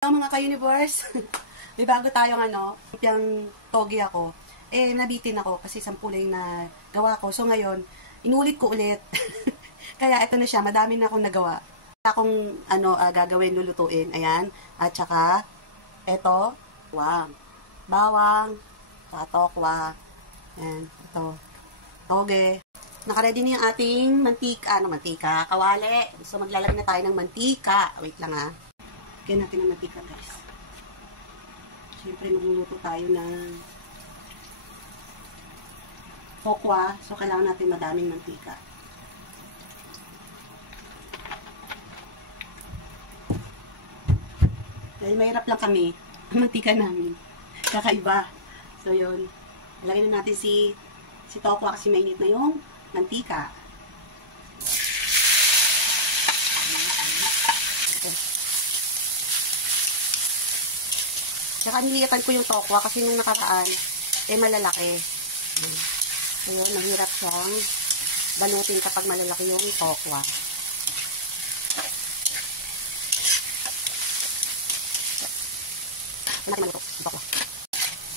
Mga ka-universe, may bago tayong yung togi ako. Nabitin ako kasi 10 lang na gawa ko. So ngayon, inulit ko ulit. Kaya ito na siya, madami na akong nagawa. Akong gagawin, lulutuin. Ayan. At saka, ito, bawang, tokwa, ayan, ito, toge. Nakaready na yung ating mantika, kawali. So maglalagay na tayo ng mantika. Wait lang ha. Lagyan natin ng mantika, guys. Siyempre, magluluto tayo ng tokwa. So, kailangan natin madaming mantika. Dahil mahirap lang kami, ang mantika namin. Kakaiba. So, yun. Lagyan na natin si tokwa kasi mainit na yung mantika. Saka niliyatan ko yung tokwa kasi nung nakaraan, malalaki. So yun, mahirap siyang balutin kapag malalaki yung tokwa.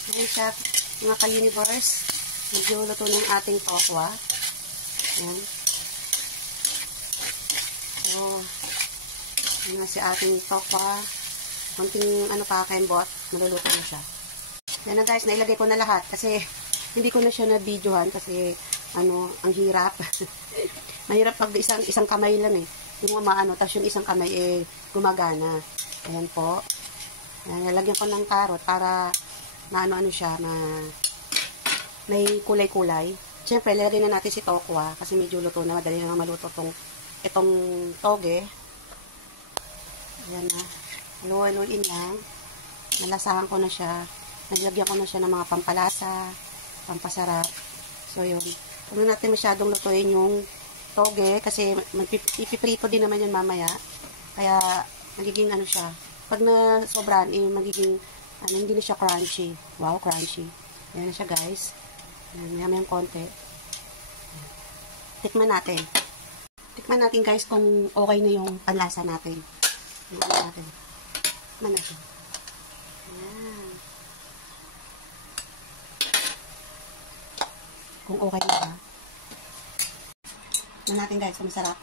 Ayan siya, mga ka-universe. Nagluluto ng ating tokwa. Ayan. So, ayan si ating tokwa. Konting kembot, maluluto na siya. Yan na guys, nailagay ko na lahat kasi hindi ko na siya na-videohan kasi ang hirap. Mahirap pag isang kamay lang yung tapos yung isang kamay gumagana. Ayan po. Ayan, nalagyan ko ng karot para siya, may kulay-kulay. Siyempre, lagay na natin si tokwa kasi medyo luto na, madali na maluto itong toge. Ayan na. Haluin lang. Nalasahan ko na siya. Naglagyan ko na siya ng mga pampalasa, pampasarap. So, yun. Huwag na natin masyadong lutuin yung toge kasi ipiprito din naman yun mamaya. Kaya, magiging siya. Pag na sobran, magiging, hindi na siya crunchy. Wow, crunchy. Ayan na siya, guys. Ayan, may konti. Tikman natin. Tikman natin, guys, kung okay na yung panlasa natin. Tikman natin. Ayan. Kung okay na ba. Tignan natin guys kung masarap.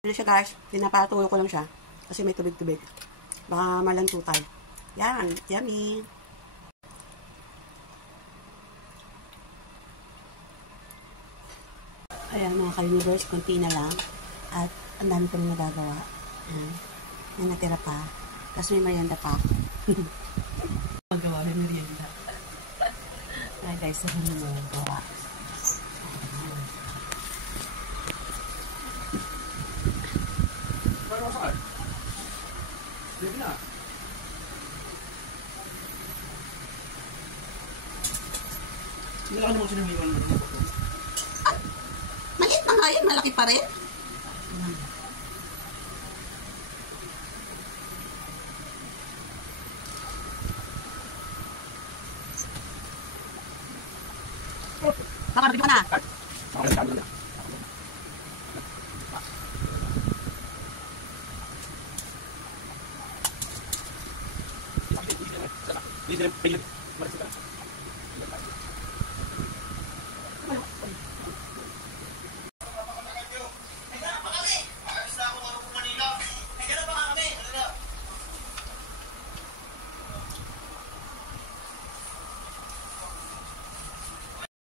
Ano siya guys, pinapatulo ko lang siya kasi may tubig-tubig. Baka malanto tayo. Yan, yummy. Ayan mga ka-universe, konti na lang. At ang dami ko rin nagagawa. May natira pa. Tapos may merienda pa. Magawa, may merienda. Ay guys, sa mga magawa. Malaki naman sinamiwan mo. Maliit na nga yan, malaki pa rin. Baka nabigyan ka na.